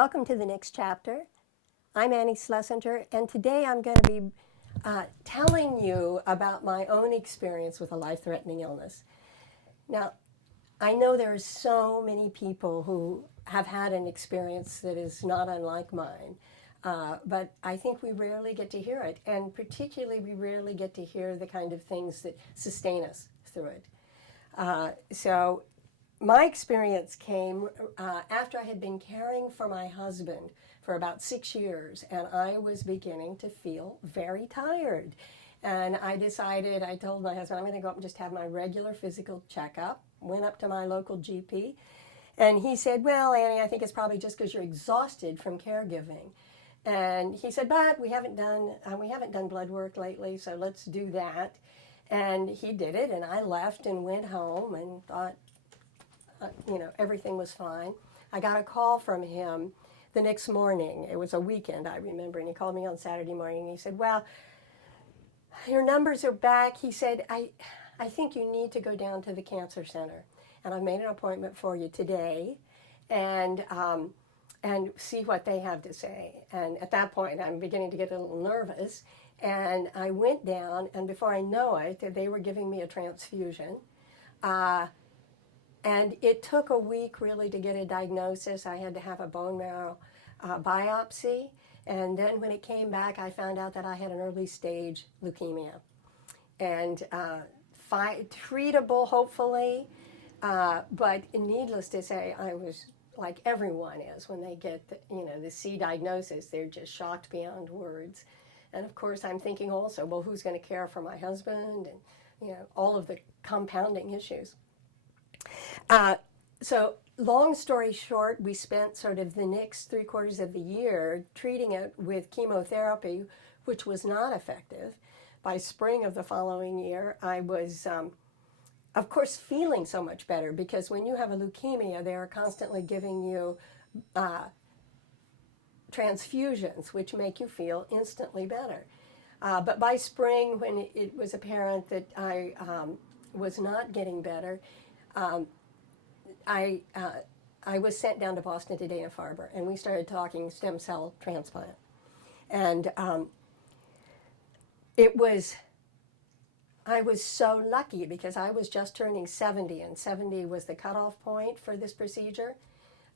Welcome to the next chapter. I'm Annie Schlesinger, and today I'm going to be telling you about my own experience with a life-threatening illness. Now, I know there are so many people who have had an experience that is not unlike mine, but I think we rarely get to hear it, and particularly we rarely get to hear the kind of things that sustain us through it. So my experience came after I had been caring for my husband for about 6 years, and I was beginning to feel very tired. And I told my husband, I'm going to go up and just have my regular physical checkup. Went up to my local GP, and he said, well, Annie, I think it's probably just because you're exhausted from caregiving. And he said, but we haven't done blood work lately, so let's do that. And he did it, and I left and went home and thought, everything was fine. I got a call from him the next morning. It was a weekend, I remember, and he called me on Saturday morning, and he said, well, your numbers are back. He said, I think you need to go down to the cancer center, and I've made an appointment for you today, and see what they have to say. And at that point, I'm beginning to get a little nervous, and I went down, and before I know it, they were giving me a transfusion. And it took a week really to get a diagnosis. I had to have a bone marrow biopsy. And then when it came back, I found out that I had an early stage leukemia. And treatable, hopefully. But needless to say, I was like everyone is when they get the C diagnosis. They're just shocked beyond words. And of course, I'm thinking also, well, who's going to care for my husband? And all of the compounding issues. So long story short, we spent sort of the next 3/4 of the year treating it with chemotherapy, which was not effective. By spring of the following year, I was, of course, feeling so much better because when you have a leukemia, they are constantly giving you transfusions, which make you feel instantly better. But by spring, when it was apparent that I was not getting better, I was sent down to Boston to Dana-Farber, and we started talking stem cell transplant. And I was so lucky because I was just turning 70, and 70 was the cutoff point for this procedure.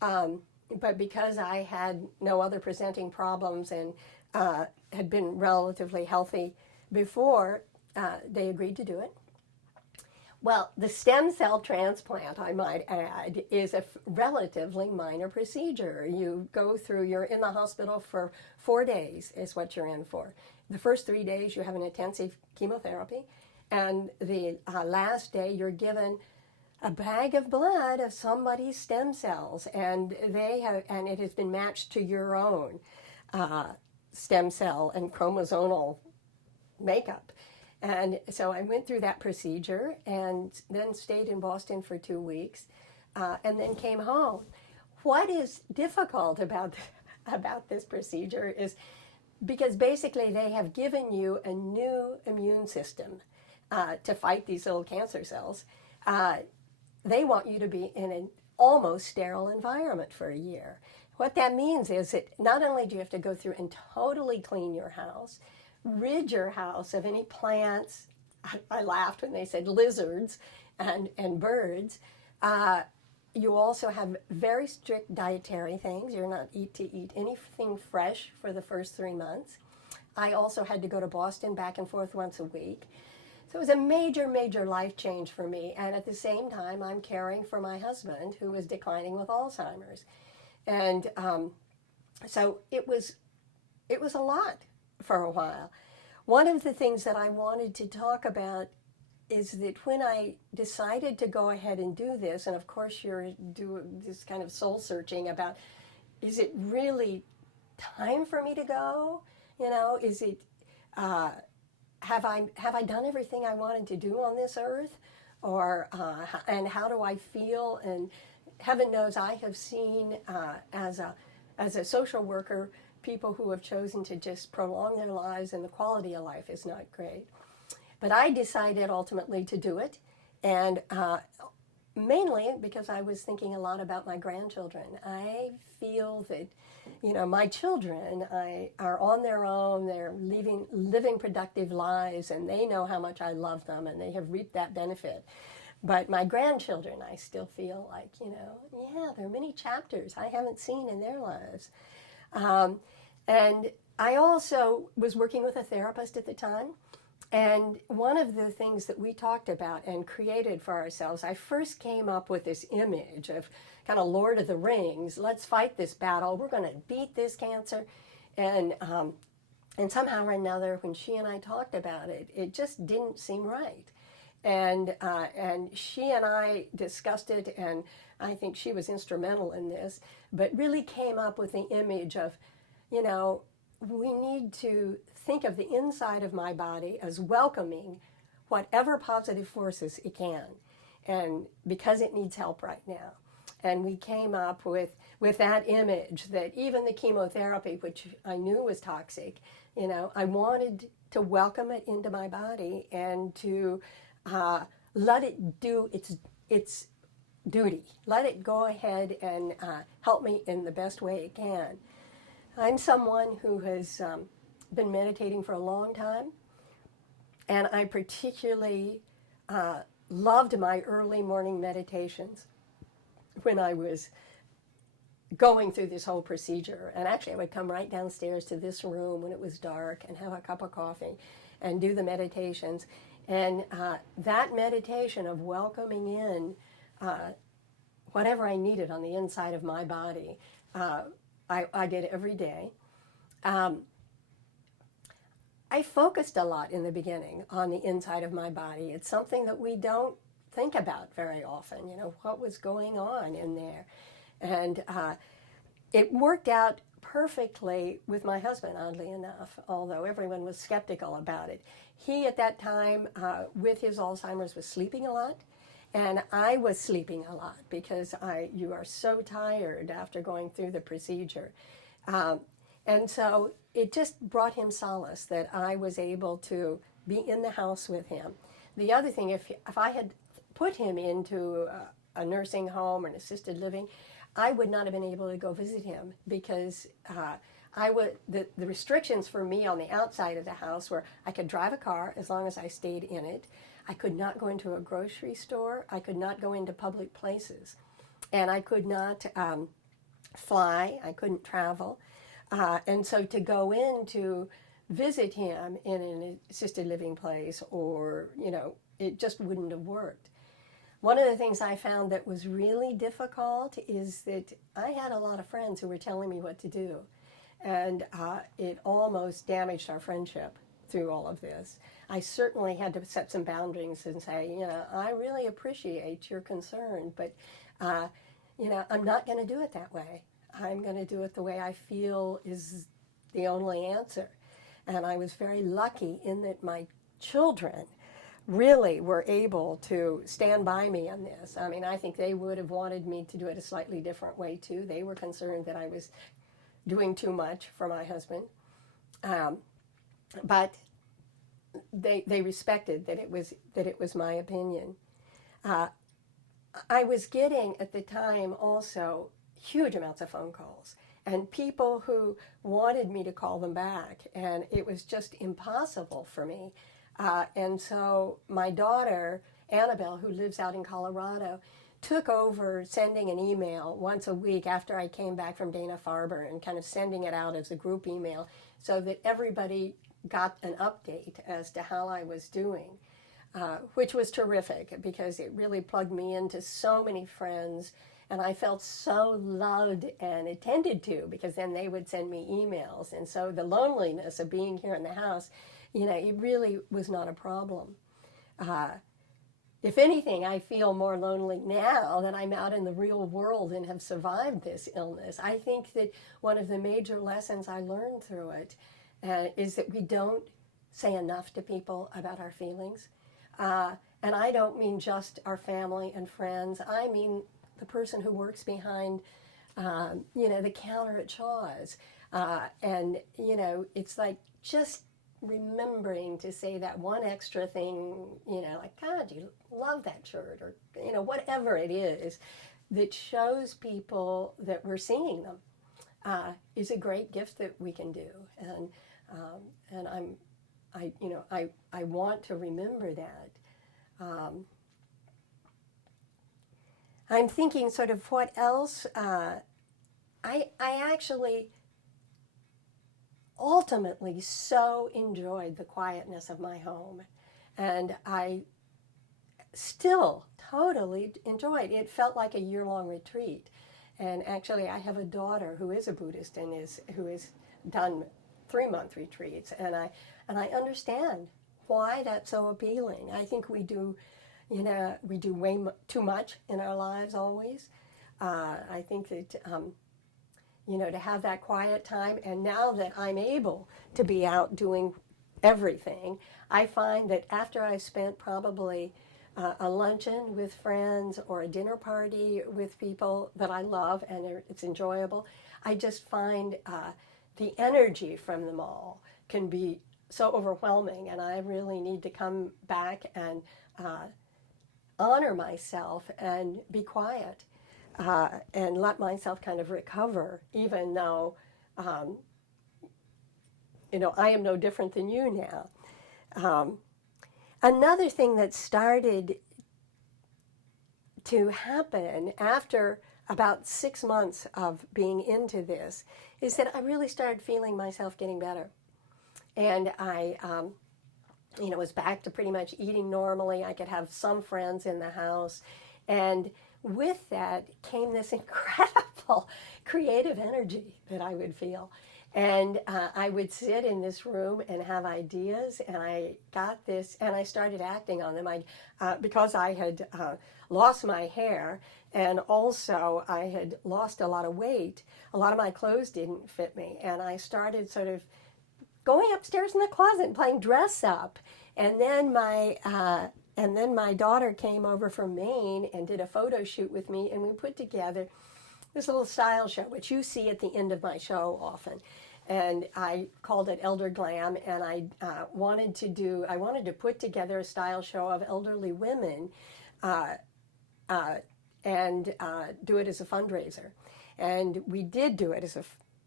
But because I had no other presenting problems and had been relatively healthy before, they agreed to do it. Well, the stem cell transplant, I might add, is a relatively minor procedure. You're in the hospital for 4 days is what you're in for. The first 3 days you have an intensive chemotherapy, and the last day you're given a bag of blood of somebody's stem cells, and it has been matched to your own stem cell and chromosomal makeup. And so I went through that procedure and then stayed in Boston for 2 weeks and then came home. What is difficult about this procedure is because basically they have given you a new immune system to fight these little cancer cells. They want you to be in an almost sterile environment for a year. What that means is that not only do you have to go through and totally clean your house, rid your house of any plants. I laughed when they said lizards and birds. You also have very strict dietary things. You're not to eat anything fresh for the first 3 months. I also had to go to Boston back and forth once a week. So it was a major, major life change for me. And at the same time, I'm caring for my husband who is declining with Alzheimer's. And so it was a lot for a while. One of the things that I wanted to talk about is that when I decided to go ahead and do this, and of course you're doing this kind of soul searching about, is it really time for me to go? Is it, have I done everything I wanted to do on this earth? Or, and how do I feel? And heaven knows I have seen as a social worker, people who have chosen to just prolong their lives, and the quality of life is not great. But I decided ultimately to do it, and mainly because I was thinking a lot about my grandchildren. I feel that, my children are on their own, they're living productive lives, and they know how much I love them, and they have reaped that benefit. But my grandchildren, I still feel like, yeah, there are many chapters I haven't seen in their lives. And I also was working with a therapist at the time. And one of the things that we talked about and created for ourselves, I first came up with this image of kind of Lord of the Rings. Let's fight this battle. We're going to beat this cancer. And somehow or another, when she and I talked about it, it just didn't seem right. And she and I discussed it, and I think she was instrumental in this, but really came up with the image of, we need to think of the inside of my body as welcoming whatever positive forces it can, and because it needs help right now. And we came up with that image that even the chemotherapy, which I knew was toxic, I wanted to welcome it into my body and to let it do its duty. Let it go ahead and help me in the best way it can. I'm someone who has been meditating for a long time, and I particularly loved my early morning meditations when I was going through this whole procedure. And actually, I would come right downstairs to this room when it was dark and have a cup of coffee and do the meditations. And that meditation of welcoming in whatever I needed on the inside of my body, I did every day. I focused a lot in the beginning on the inside of my body. It's something that we don't think about very often, what was going on in there. And it worked out perfectly with my husband, oddly enough, although everyone was skeptical about it. He, at that time, with his Alzheimer's, was sleeping a lot, and I was sleeping a lot because you are so tired after going through the procedure. And so it just brought him solace that I was able to be in the house with him. The other thing, if I had put him into a nursing home or an assisted living, I would not have been able to go visit him because the restrictions for me on the outside of the house were I could drive a car as long as I stayed in it. I could not go into a grocery store. I could not go into public places. And I could not fly. I couldn't travel. And so to go in to visit him in an assisted living place or, it just wouldn't have worked. One of the things I found that was really difficult is that I had a lot of friends who were telling me what to do. And it almost damaged our friendship through all of this. I certainly had to set some boundaries and say, I really appreciate your concern, but, I'm not going to do it that way. I'm going to do it the way I feel is the only answer. And I was very lucky in that my children really were able to stand by me on this. I mean, I think they would have wanted me to do it a slightly different way too. They were concerned that I was doing too much for my husband. But they respected that it was my opinion. I was getting at the time also huge amounts of phone calls and people who wanted me to call them back, and it was just impossible for me. And so my daughter, Annabelle, who lives out in Colorado, took over sending an email once a week after I came back from Dana-Farber and kind of sending it out as a group email so that everybody got an update as to how I was doing, which was terrific because it really plugged me into so many friends, and I felt so loved and attended to because then they would send me emails. And so the loneliness of being here in the house, it really was not a problem. If anything, I feel more lonely now that I'm out in the real world and have survived this illness. I think that one of the major lessons I learned through it is that we don't say enough to people about our feelings. And I don't mean just our family and friends. I mean the person who works behind, the counter at Shaw's. And, it's like just remembering to say that one extra thing, like, God, you love that shirt, or, whatever it is that shows people that we're seeing them, is a great gift that we can do. And I want to remember that. I'm thinking sort of what else. I actually ultimately so enjoyed the quietness of my home, and I still totally enjoyed it. It felt like a year-long retreat. And actually, I have a daughter who is a Buddhist and who has done 3-month retreats, and I understand why that's so appealing. I think we do way too much in our lives always. I think that to have that quiet time, and now that I'm able to be out doing everything, I find that after I've spent probably a luncheon with friends or a dinner party with people that I love and it's enjoyable, I just find the energy from them all can be so overwhelming, and I really need to come back and honor myself and be quiet and let myself kind of recover, even though I am no different than you now. Another thing that started to happen after about 6 months of being into this is that I really started feeling myself getting better. And I was back to pretty much eating normally. I could have some friends in the house. And with that came this incredible creative energy that I would feel. And I would sit in this room and have ideas, and I got this, and I started acting on them. Because I had lost my hair, and also I had lost a lot of weight, a lot of my clothes didn't fit me, and I started sort of going upstairs in the closet and playing dress up. And then my daughter came over from Maine and did a photo shoot with me, and we put together this little style show, which you see at the end of my show often. And I called it Elder Glam, and I wanted to put together a style show of elderly women and do it as a fundraiser. And we did do it as a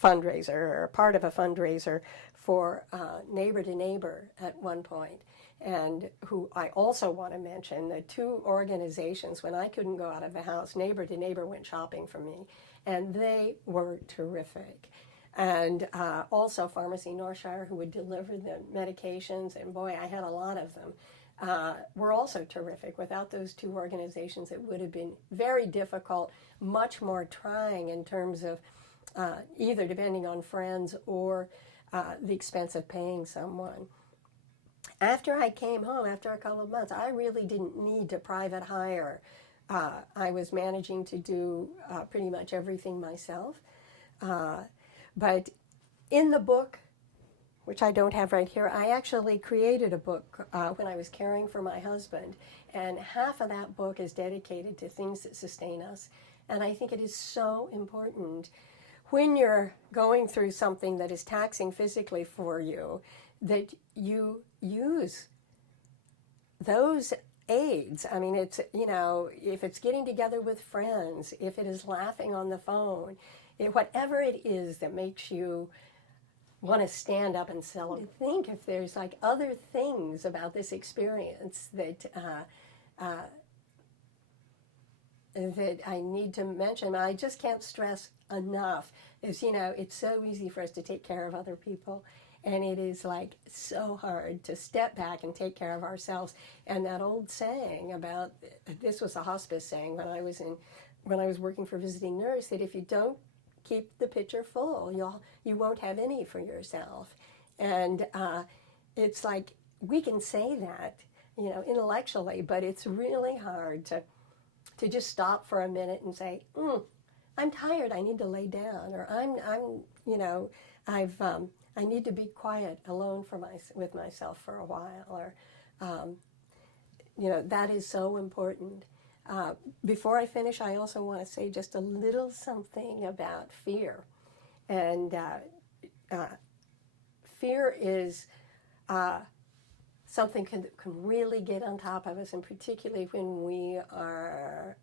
fundraiser, or part of a fundraiser for Neighbor to Neighbor at one point. And who I also want to mention, the two organizations, when I couldn't go out of the house, Neighbor to Neighbor went shopping for me, and they were terrific. And also Pharmacy Northshire, who would deliver the medications, and boy, I had a lot of them, were also terrific. Without those two organizations, it would have been very difficult, much more trying in terms of either depending on friends or the expense of paying someone. After I came home, after a couple of months, I really didn't need to private hire. I was managing to do pretty much everything myself. But in the book, which I don't have right here, I actually created a book when I was caring for my husband. And half of that book is dedicated to things that sustain us. And I think it is so important when you're going through something that is taxing physically for you, that you use those aids. I mean, it's, if it's getting together with friends, if it is laughing on the phone, whatever it is that makes you want to stand up and celebrate. Think if there's like other things about this experience that that I need to mention. I just can't stress enough is, it's so easy for us to take care of other people. And it is like so hard to step back and take care of ourselves. And that old saying about, this was a hospice saying when I was working for visiting nurse, that if you don't keep the pitcher full, you won't have any for yourself. And it's like, we can say that, intellectually, but it's really hard to just stop for a minute and say, I'm tired, I need to lay down, or I need to be quiet, alone with myself for a while, or, that is so important. Before I finish, I also want to say just a little something about fear. And fear is something can really get on top of us, and particularly when we are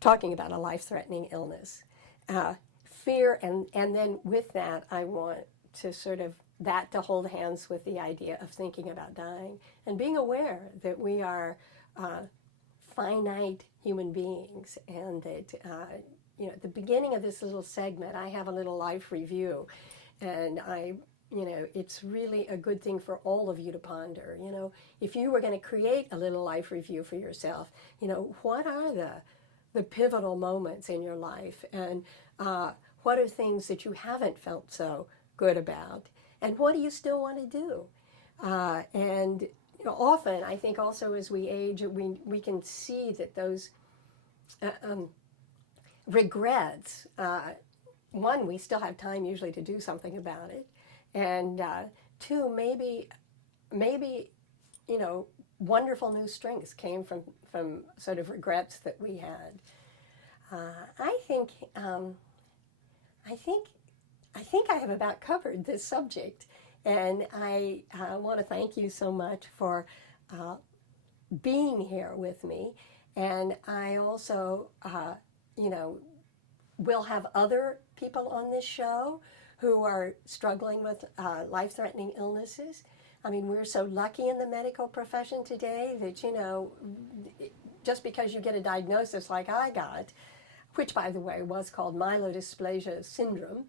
talking about a life-threatening illness. Fear, and then with that, I want to sort of that to hold hands with the idea of thinking about dying and being aware that we are finite human beings, and that at the beginning of this little segment, I have a little life review, and it's really a good thing for all of you to ponder. If you were going to create a little life review for yourself, what are the pivotal moments in your life, and what are things that you haven't felt so good about, and what do you still want to do? And often, I think also as we age, we can see that those regrets, one, we still have time usually to do something about it, and two, maybe wonderful new strengths came from sort of regrets that we had. I think I have about covered this subject, and I want to thank you so much for being here with me. And I also, will have other people on this show who are struggling with life-threatening illnesses. I mean, we're so lucky in the medical profession today that, just because you get a diagnosis like I got, which, by the way, was called myelodysplasia syndrome,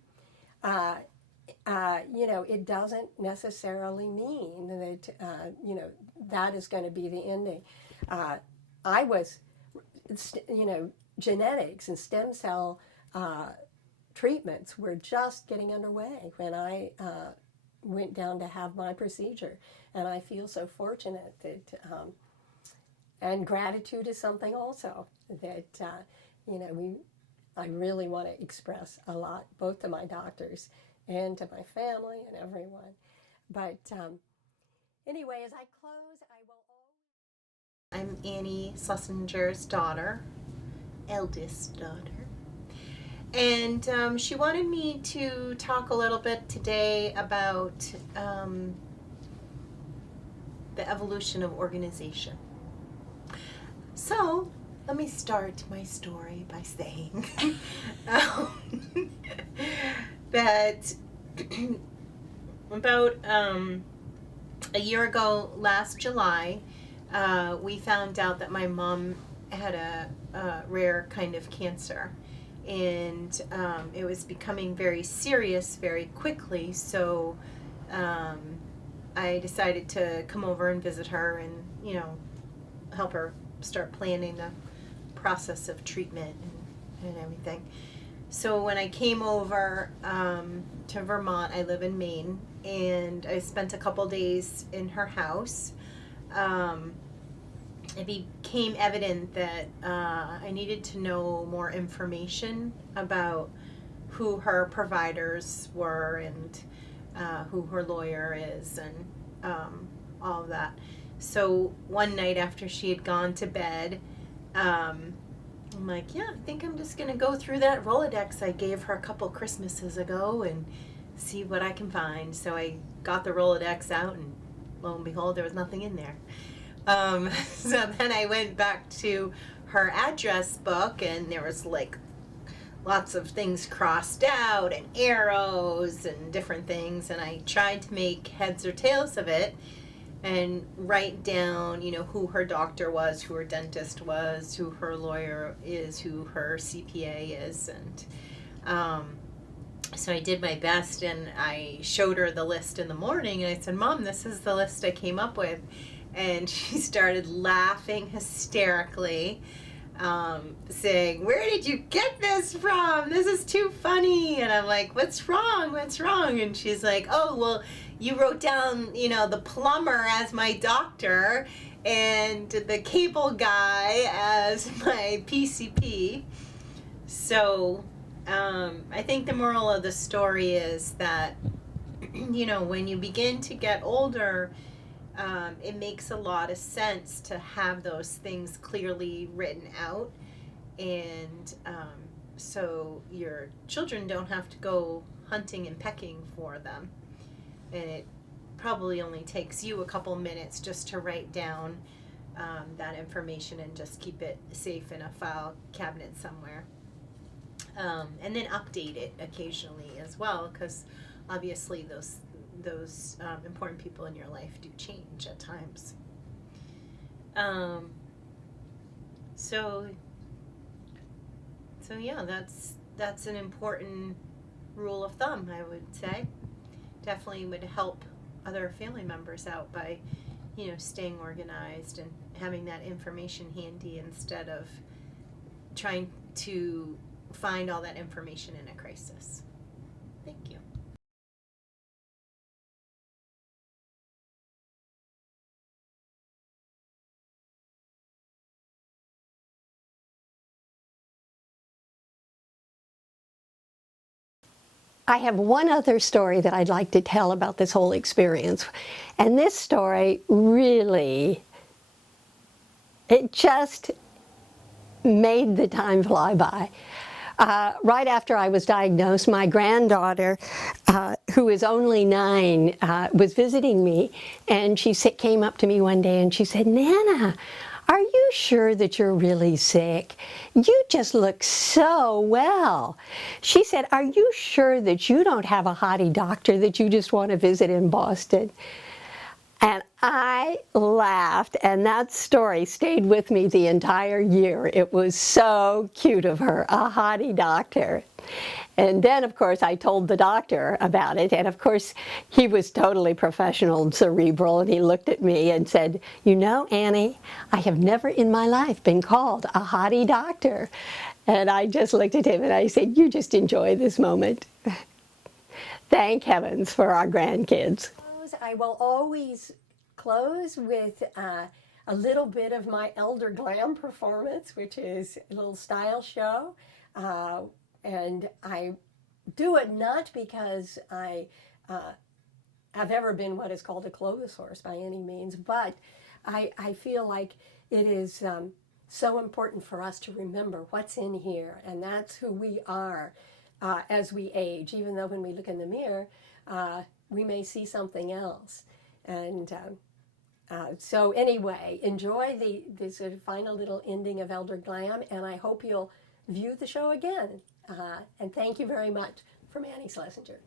it doesn't necessarily mean that, that is going to be the ending. I was, genetics and stem cell treatments were just getting underway when I went down to have my procedure. And I feel so fortunate that, and gratitude is something also that, I really want to express a lot, both to my doctors and to my family and everyone. But anyway, as I close, I will always... I'm Annie Schlesinger's daughter, eldest daughter. And she wanted me to talk a little bit today about the evolution of organization. So, let me start my story by saying that about a year ago, last July, we found out that my mom had a rare kind of cancer. And it was becoming very serious very quickly, so I decided to come over and visit her and, help her start planning the process of treatment and everything. So when I came over to Vermont, I live in Maine, and I spent a couple days in her house. It became evident that I needed to know more information about who her providers were and who her lawyer is and all of that. So one night after she had gone to bed, I'm like, yeah, I think I'm just going to go through that Rolodex I gave her a couple Christmases ago and see what I can find. So I got the Rolodex out, and lo and behold, there was nothing in there. So then I went back to her address book, and there was like lots of things crossed out and arrows and different things, and I tried to make heads or tails of it and write down, who her doctor was, who her dentist was, who her lawyer is, who her CPA is, and so I did my best, and I showed her the list in the morning, and I said, Mom, this is the list I came up with. And she started laughing hysterically, saying, where did you get this from? This is too funny. And I'm like, what's wrong? What's wrong? And she's like, oh, well, you wrote down, the plumber as my doctor and the cable guy as my PCP. So I think the moral of the story is that, when you begin to get older, it makes a lot of sense to have those things clearly written out, and so your children don't have to go hunting and pecking for them. And it probably only takes you a couple minutes just to write down that information and just keep it safe in a file cabinet somewhere. And then update it occasionally as well, because obviously those important people in your life do change at times. So yeah, that's an important rule of thumb, I would say. Definitely would help other family members out by, staying organized and having that information handy instead of trying to find all that information in a crisis. Thank you. I have one other story that I'd like to tell about this whole experience. And this story really, it just made the time fly by. Right after I was diagnosed, my granddaughter, who is only 9, was visiting me, and she came up to me one day and she said, "Nana, are you sure that you're really sick? You just look so well." She said, "Are you sure that you don't have a hottie doctor that you just want to visit in Boston?" And I laughed, and that story stayed with me the entire year. It was so cute of her, a hottie doctor. And then, of course, I told the doctor about it, and of course, he was totally professional and cerebral, and he looked at me and said, "You know, Annie, I have never in my life been called a hottie doctor." And I just looked at him and I said, "You just enjoy this moment." Thank heavens for our grandkids. I will always close with a little bit of my Elder Glam performance, which is a little style show. And I do it not because I have ever been what is called a clothes horse by any means, but I feel like it is so important for us to remember what's in here, and that's who we are as we age, even though when we look in the mirror, we may see something else. And so anyway, enjoy the sort of final little ending of Elder Glam, and I hope you'll view the show again. And thank you very much from Annie Schlesinger.